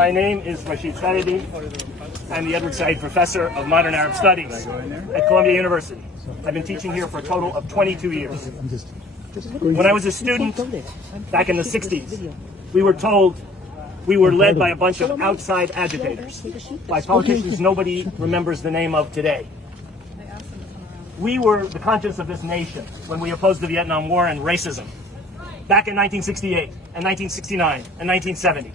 My name is Rashid Khalidi. I'm the Edward Said Professor of Modern Arab Studies at Columbia University. I've been teaching here for a total of 22 years. When I was a student back in the 60s, we were told we were led by a bunch of outside agitators, by politicians nobody remembers the name of today. We were the conscience of this nation when we opposed the Vietnam War and racism back in 1968 and 1969 and 1970.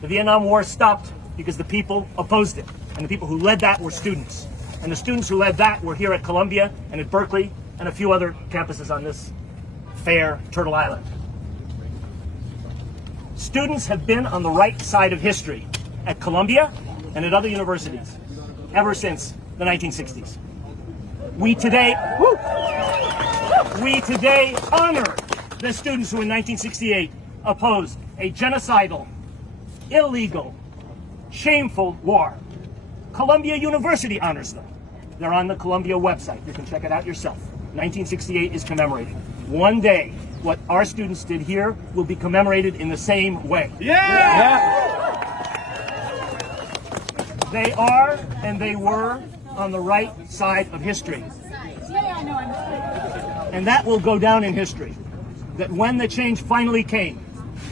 The Vietnam War stopped because the people opposed it, and the people who led that were students. And the students who led that were here at Columbia and at Berkeley and a few other campuses on this fair Turtle Island. Students have been on the right side of history at Columbia and at other universities ever since the 1960s. We today honor the students who in 1968 opposed a genocidal, illegal, shameful war. Columbia University honors them. They're on the Columbia website. You can check it out yourself. 1968 is commemorated. One day, what our students did here will be commemorated in the same way. They are and they were on the right side of history. And that will go down in history. That when the change finally came,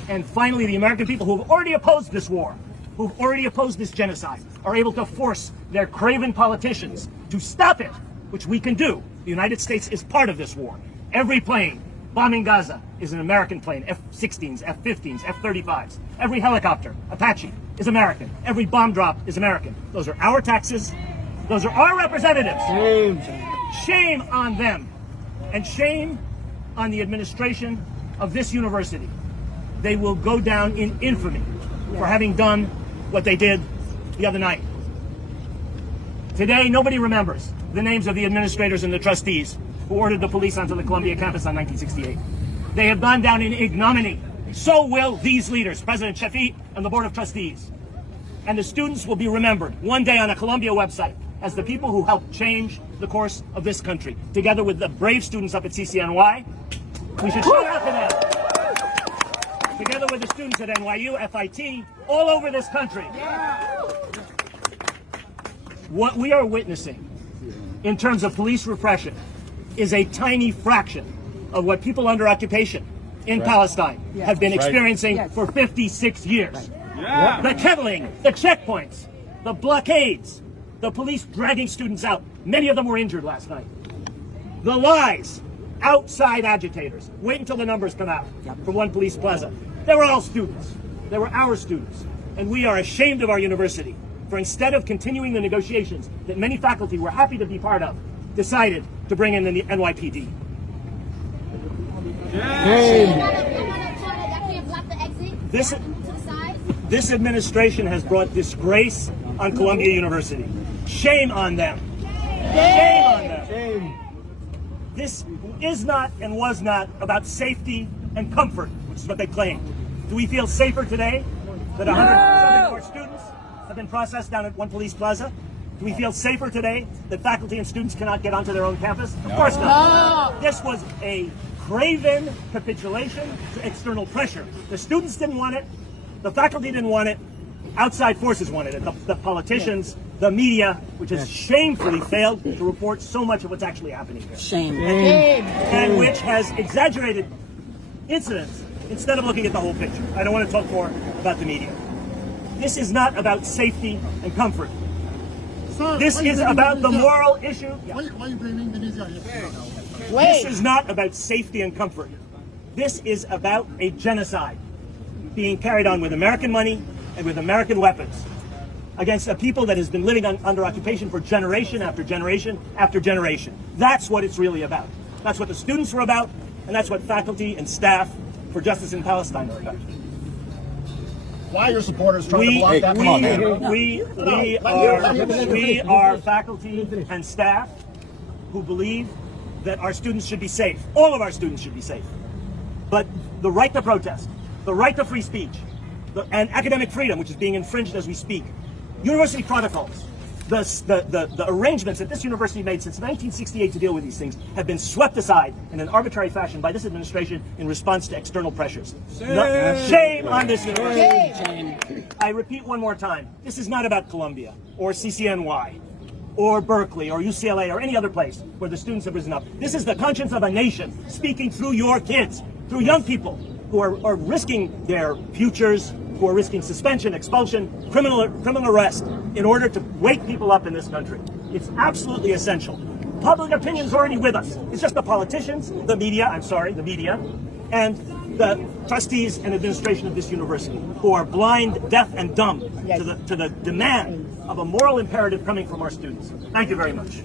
and finally the American people who have already opposed this war, who've already opposed this genocide, are able to force their craven politicians to stop it, which we can do. The United States is part of this war. Every plane bombing Gaza is an American plane, F-16s, F-15s, F-35s. Every helicopter, Apache, is American. Every bomb drop is American. Those are our taxes. Those are our representatives. Shame on them. And shame on the administration of this university. They will go down in infamy for having done what they did the other night. Today, nobody remembers the names of the administrators and the trustees who ordered the police onto the Columbia campus on 1968. They have gone down in ignominy. So will these leaders, President Shafiq and the Board of Trustees. And the students will be remembered one day on a Columbia website as the people who helped change the course of this country. Together with the brave students up at CCNY, we should shout out to them. Together with the students at NYU, FIT, all over this country. What we are witnessing in terms of police repression is a tiny fraction of what people under occupation in Palestine have been experiencing for 56 years. The kettling, the checkpoints, the blockades, the police dragging students out. Many of them were injured last night. The lies, outside agitators. Wait until the numbers come out from One Police Plaza. They were all students. They were our students. And we are ashamed of our university for, instead of continuing the negotiations that many faculty were happy to be part of, decided to bring in the NYPD. This administration has brought disgrace on Columbia University. Shame on them. Shame on them. Shame. This is not and was not about safety and comfort, which is what they claim. Do we feel safer today that 100 of our students have been processed down at One Police Plaza? Do we feel safer today that faculty and students cannot get onto their own campus? Of course not. This was a craven capitulation to external pressure. The students didn't want it. The faculty didn't want it. Outside forces wanted it. The politicians, the media, which has shamefully failed to report so much of what's actually happening here. Shame. And which has exaggerated incidents instead of looking at the whole picture. I don't want to talk more about the media. This is not about safety and comfort. Sir, this is about the moral issue. Why are you blaming Indonesia? This is not about safety and comfort. This is about a genocide being carried on with American money and with American weapons against a people that has been living under occupation for generation after generation after generation. That's what it's really about. That's what the students were about, and that's what faculty and staff for Justice in Palestine are about. Why are your supporters trying to block that? We are faculty and staff who believe that our students should be safe. All of our students should be safe. But the right to protest, the right to free speech, and academic freedom, which is being infringed as we speak, university protocols, The arrangements that this university made since 1968 to deal with these things have been swept aside in an arbitrary fashion by this administration in response to external pressures. Shame on this university. I repeat one more time, this is not about Columbia or CCNY or Berkeley or UCLA or any other place where the students have risen up. This is the conscience of a nation speaking through your kids, through young people who are risking their futures, who are risking suspension, expulsion, criminal arrest in order to wake people up in this country. It's absolutely essential. Public opinion is already with us. It's just the politicians, the media, and the trustees and administration of this university who are blind, deaf, and dumb to the demand of a moral imperative coming from our students. Thank you very much.